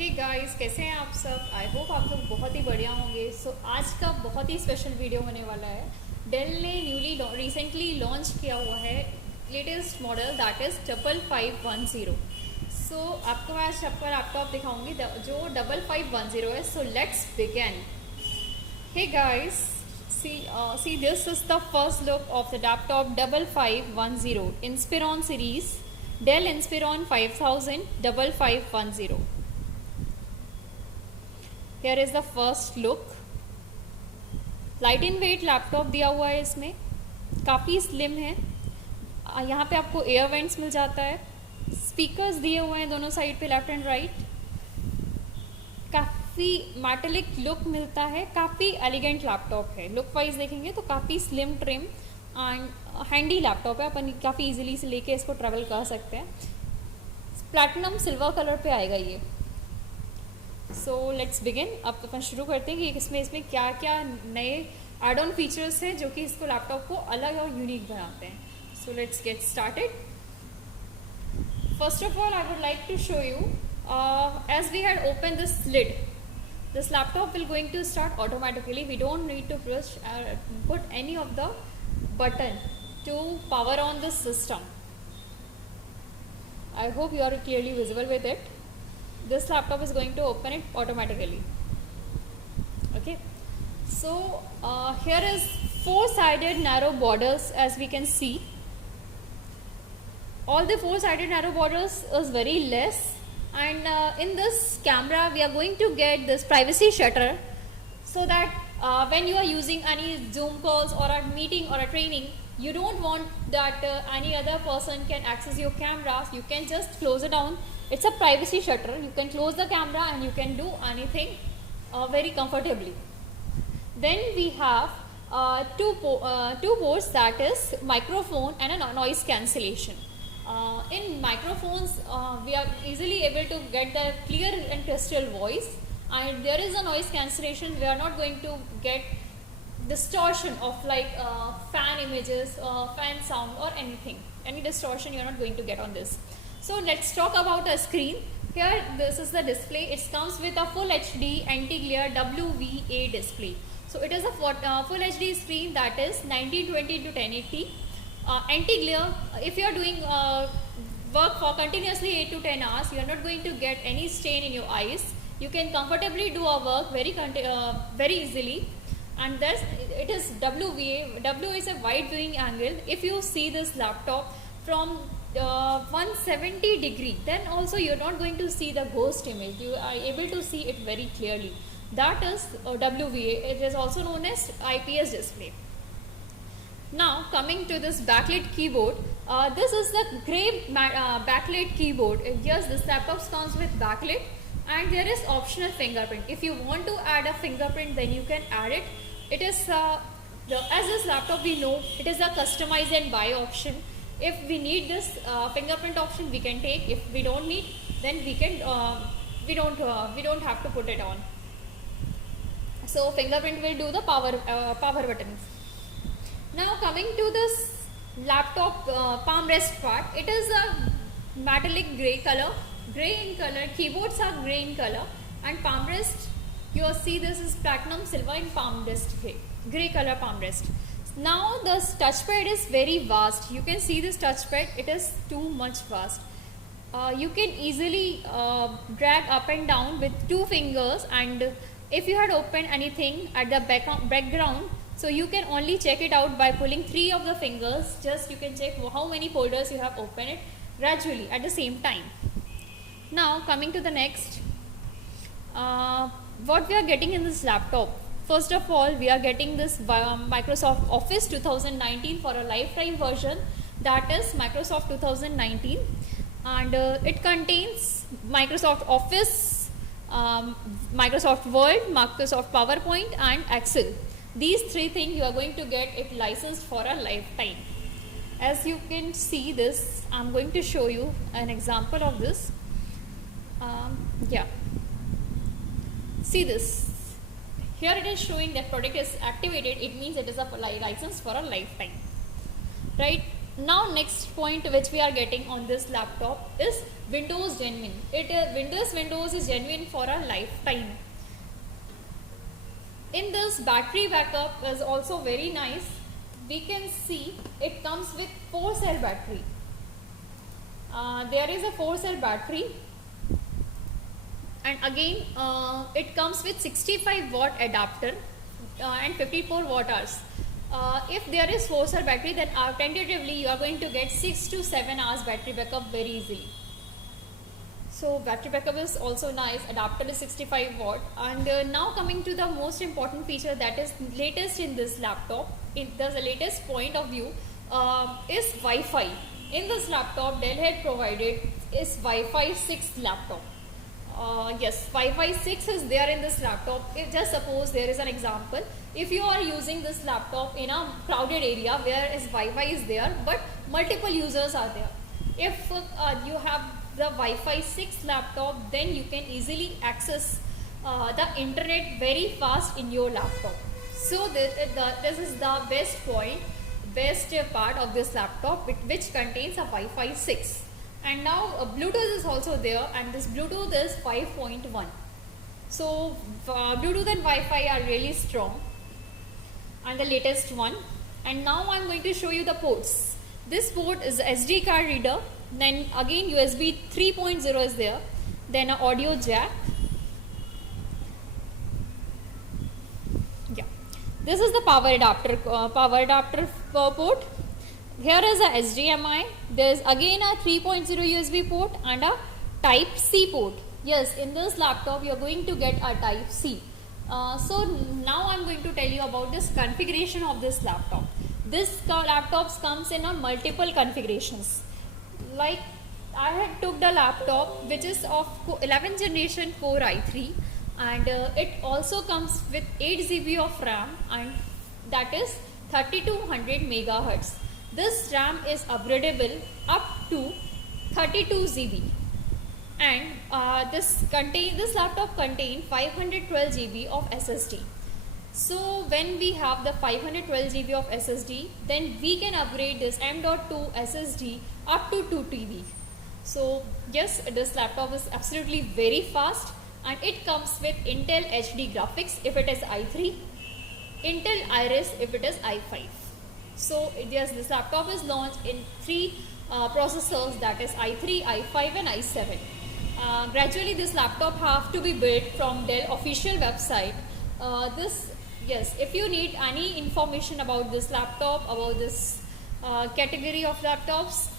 Hey guys, कैसे हैं आप सब। आई होप आप लोग बहुत ही बढ़िया होंगे। सो आज का बहुत ही स्पेशल वीडियो होने वाला है। डेल ने रिसेंटली लॉन्च किया हुआ है latest model that is 5510। So आपको मैं आज आपका लैपटॉप दिखाऊंगी जो 5510 है। So let's begin. Hey guys, see this is the first look of the laptop 5510 Inspiron series, Dell Inspiron 5000 5510. Here is the first look. Light in weight laptop दिया हुआ है, इसमें काफ़ी स्लिम है। यहाँ पे आपको एयर वेंट्स मिल जाता है, स्पीकर्स दिए हुए हैं दोनों साइड पे, लेफ्ट एंड राइट। काफ़ी मेटालिक लुक मिलता है, काफ़ी एलिगेंट लैपटॉप है। लुक वाइज देखेंगे तो काफ़ी slim trim and handy laptop है। अपन काफ़ी इजीली से लेके इसको ट्रैवल कर सकते हैं। प्लैटिनम सिल्वर कलर पे आएगा ये। सो लेट्स बिगिन। अब अपन शुरू करते हैं कि इसमें क्या क्या नए एड ऑन फीचर्स हैं जो कि इसको लैपटॉप को अलग और यूनिक बनाते हैं। So let's get started. First of all I would like to show you as we had open this lid, this laptop will going to start automatically. We don't need to put any of the button to power on the system. I hope you are clearly visible with it. This laptop is going to open it automatically. Okay, so here is four-sided narrow borders, as we can see. All the four-sided narrow borders is very less, and in this camera we are going to get this privacy shutter, so that when you are using any Zoom calls or a meeting or a training, you don't want that any other person can access your camera. You can just close it down. It's a privacy shutter. You can close the camera and you can do anything very comfortably. Then we have two ports, that is microphone and a noise cancellation. In microphones we are easily able to get the clear and crystal voice, and there is a noise cancellation. We are not going to get distortion of like fan images, fan sound or anything. Any distortion you are not going to get on this. So let's talk about a screen. Here this is the display. It comes with a full HD anti-glare WVA display. So it is a full HD screen, that is 1920 to 1080. Anti-glare, if you are doing work for continuously 8 to 10 hours, you are not going to get any stain in your eyes. You can comfortably do a work very easily. And thus it is WVA. W is a wide viewing angle. If you see this laptop from 170 degree, then also you are not going to see the ghost image. You are able to see it very clearly. That is WVA. It is also known as IPS display. Now coming to this backlit keyboard, this is the gray backlit keyboard. Yes, this laptop comes with backlit, and there is optional fingerprint. If you want to add a fingerprint, then you can add it. It is as this laptop, we know it is a customize and buy option. If we need this fingerprint option, we can take. If we don't need, then we can we don't have to put it on. So fingerprint will do the power buttons. Now coming to this laptop palm rest part, it is a metallic gray color, gray in color. Keyboards are gray in color, and palm rest, you will see this is platinum silver in palm rest gray color palm rest. Now this touchpad is very vast. You can see this touchpad, it is too much vast. You can easily drag up and down with two fingers, and if you had opened anything at the background, so you can only check it out by pulling three of the fingers. Just you can check how many folders you have opened it gradually at the same time. Now coming to the next, what we are getting in this laptop. First of all, we are getting this Microsoft Office 2019 for a lifetime version, that is Microsoft 2019, and it contains Microsoft Office, Microsoft Word, Microsoft PowerPoint and Excel. These three things you are going to get it licensed for a lifetime. As you can see this, I am going to show you an example of this. Yeah, see this. Here it is showing that product is activated. It means it is a license for a lifetime, right? Now next point which we are getting on this laptop is Windows genuine. Windows is genuine for a lifetime. In this, battery backup is also very nice. We can see it comes with 4-cell battery. There is a 4-cell battery, and again it comes with 65 watt adapter and 54 watt hours. If there is 4-cell battery, then tentatively you are going to get 6 to 7 hours battery backup very easily. So battery backup is also nice. Adapter is 65 watt. And now coming to the most important feature that is latest in this laptop, the latest point of view is Wi-Fi. In this laptop, Dell had provided is Wi-Fi 6 laptop. Yes, Wi-Fi 6 is there in this laptop. Just suppose there is an example. If you are using this laptop in a crowded area where Wi-Fi is there, but multiple users are there. If you have the Wi-Fi 6 laptop, then you can easily access the internet very fast in your laptop. So this is the best part of this laptop, which contains a Wi-Fi 6. And now Bluetooth is also there, and this Bluetooth is 5.1. So Bluetooth and Wi-Fi are really strong, and the latest one. And now I'm going to show you the ports. This port is SD card reader, then again USB 3.0 is there, then an audio jack. Yeah, this is the power adapter port. Here is a HDMI. There is again a 3.0 USB port and a Type C port. Yes, in this laptop you are going to get a Type C. So now I am going to tell you about this configuration of this laptop. This laptop comes in a multiple configurations. Like I had took the laptop which is of 11th generation Core i3, and it also comes with 8 GB of RAM, and that is 3200 megahertz. This RAM is upgradable up to 32 GB, and this laptop contains 512 GB of SSD. So when we have the 512 GB of SSD, then we can upgrade this M.2 SSD up to 2 TB. So yes, this laptop is absolutely very fast, and it comes with Intel HD graphics if it is i3, Intel Iris if it is i5. So yes, this laptop is launched in 3 processors, that is i3, i5 and i7. Gradually this laptop have to be built from Dell official website. Yes, if you need any information about this laptop, about this category of laptops,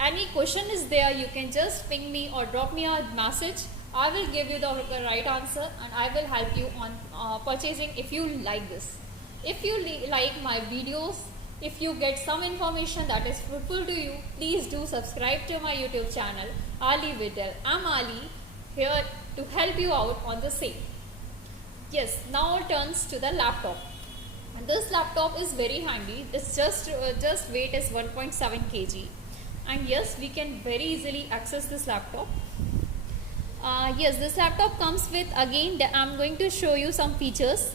any question is there, you can just ping me or drop me a message. I will give you the right answer, and I will help you on purchasing if you like this. If you like my videos, if you get some information that is fruitful to you, please do subscribe to my YouTube channel, Ali with Dell. I'm Ali, here to help you out on the same. Yes, now it turns to the laptop. And this laptop is very handy. It's just weight is 1.7 kg. And yes, we can very easily access this laptop. Yes, this laptop comes with, again, I'm going to show you some features.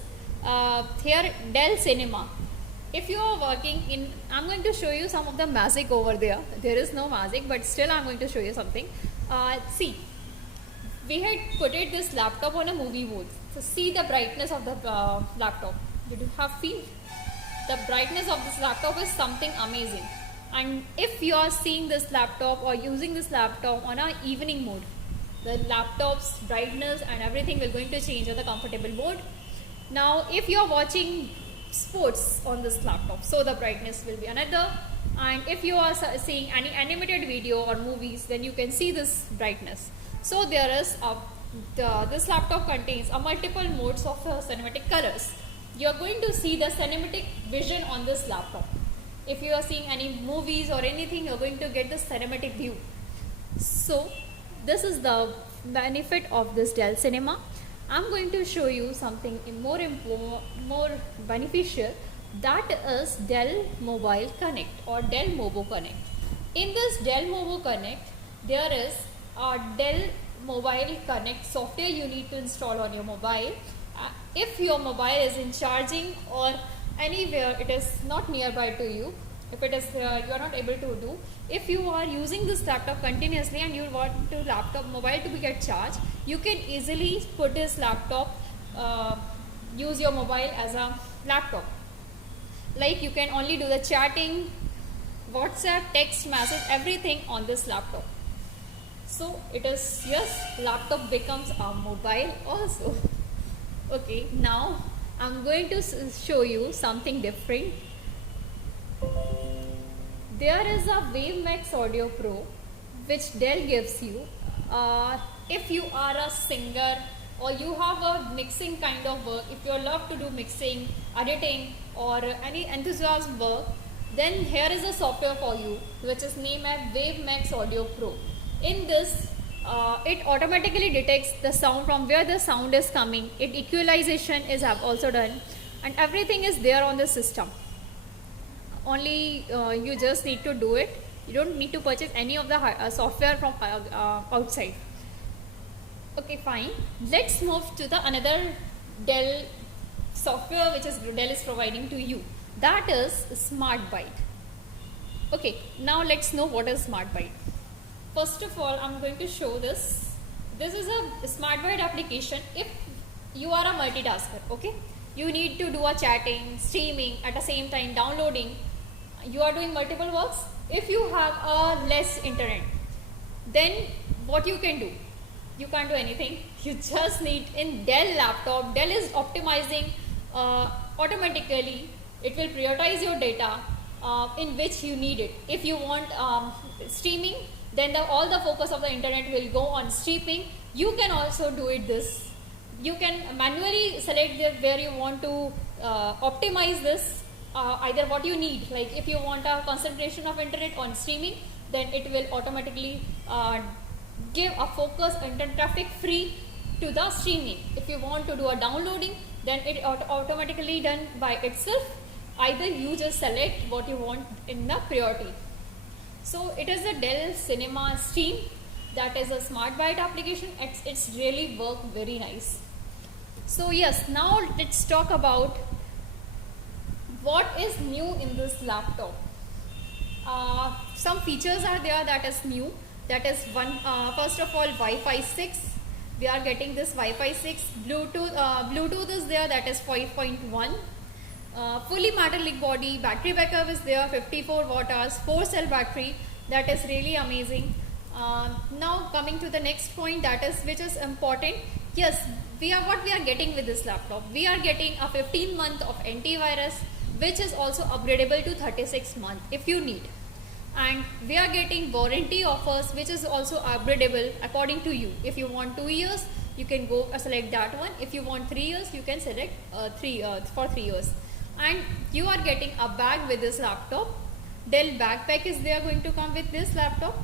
Here, Dell Cinema. If you are working in, I'm going to show you some of the magic over there. There is no magic, but still I'm going to show you something. See, we had put this laptop on a movie mode. So see the brightness of the laptop. Did you have feel? The brightness of this laptop is something amazing. And if you are seeing this laptop or using this laptop on a evening mode, the laptop's brightness and everything will going to change on the comfortable mode. Now if you are watching sports on this laptop, so the brightness will be another. And if you are seeing any animated video or movies, then you can see this brightness. So there is this laptop contains a multiple modes of cinematic colors. You are going to see the cinematic vision on this laptop. If you are seeing any movies or anything, you are going to get the cinematic view. So this is the benefit of this Dell Cinema. I'm going to show you something more beneficial, that is Dell Mobile Connect or Dell Mobo Connect. In this Dell Mobo Connect, there is a Dell Mobile Connect software you need to install on your mobile. If your mobile is in charging or anywhere it is not nearby to you, if it is you are not able to do, if you are using this laptop continuously and you want to laptop mobile to be get charged, you can easily put this laptop, use your mobile as a laptop. Like you can only do the chatting, WhatsApp, text message, everything on this laptop. So it is, yes, laptop becomes a mobile also. Okay, now I'm going to show you something different. There is a WaveMax Audio Pro which Dell gives you. If you are a singer or you have a mixing kind of work, if you love to do mixing, editing or any enthusiasm work, then here is a software for you which is named as WaveMax Audio Pro. In this, it automatically detects the sound from where the sound is coming. Equalization is also done and everything is there on the system. Only you just need to do it. You don't need to purchase any of the software from outside. Okay, fine. Let's move to the another Dell software which is Dell is providing to you. That is SmartByte. Okay, now let's know what is SmartByte. First of all, I'm going to show this. This is a SmartByte application. If you are a multitasker, okay, you need to do a chatting, streaming at the same time, downloading. You are doing multiple works. If you have a less internet, then what you can do? You can't do anything. You just need in Dell laptop. Dell is optimizing automatically. It will prioritize your data in which you need it. If you want streaming, then all the focus of the internet will go on streaming. You can also do it this. You can manually select where you want to optimize this, either what you need. Like if you want a concentration of internet on streaming, then it will automatically give a focus internet traffic free to the streaming. If you want to do a downloading, then it automatically done by itself. Either you just select what you want in the priority. So it is a Dell Cinema Stream, that is a SmartByte application. It's really work very nice. So yes, now let's talk about what is new in this laptop. Some features are there that is new. That is one. First of all, Wi-Fi 6. We are getting this Wi-Fi 6. Bluetooth is there. That is 5.1. Fully metallic body. Battery backup is there. 54 watt hours. 4-cell battery. That is really amazing. Now coming to the next point, that is which is important. Yes, what we are getting with this laptop. We are getting a 15 month of antivirus, which is also upgradable to 36 months if you need. And we are getting warranty offers, which is also upgradable according to you. If you want 2 years, you can go select that one. If you want 3 years, you can select for 3 years. And you are getting a bag with this laptop. Dell backpack is there going to come with this laptop.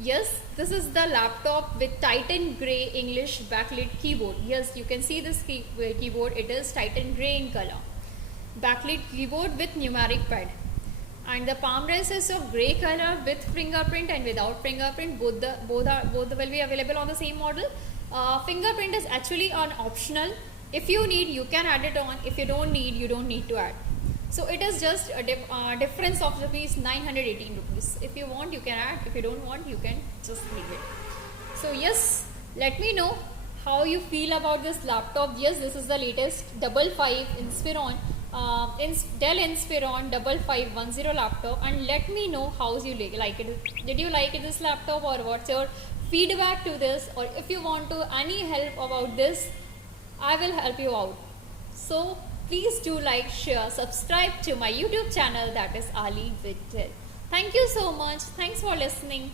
Yes, this is the laptop with Titan Grey English backlit keyboard. Yes, you can see this keyboard. It is Titan Grey in color. Backlit keyboard with numeric pad, and the palm rest is of grey color with fingerprint and without fingerprint. Both will be available on the same model. Fingerprint is actually an optional. If you need, you can add it on. If you don't need, you don't need to add. So it is just a difference of rupees 918 rupees. If you want, you can add. If you don't want, you can just leave it. So yes, let me know how you feel about this laptop. Yes, this is the latest 55 Inspiron. Dell Inspiron 5510 laptop, and let me know how you like it. Did you like this laptop, or what's your feedback to this, or if you want to any help about this, I will help you out. So please do like, share, subscribe to my YouTube channel, that is Ali with Dell. Thank you so much. Thanks for listening.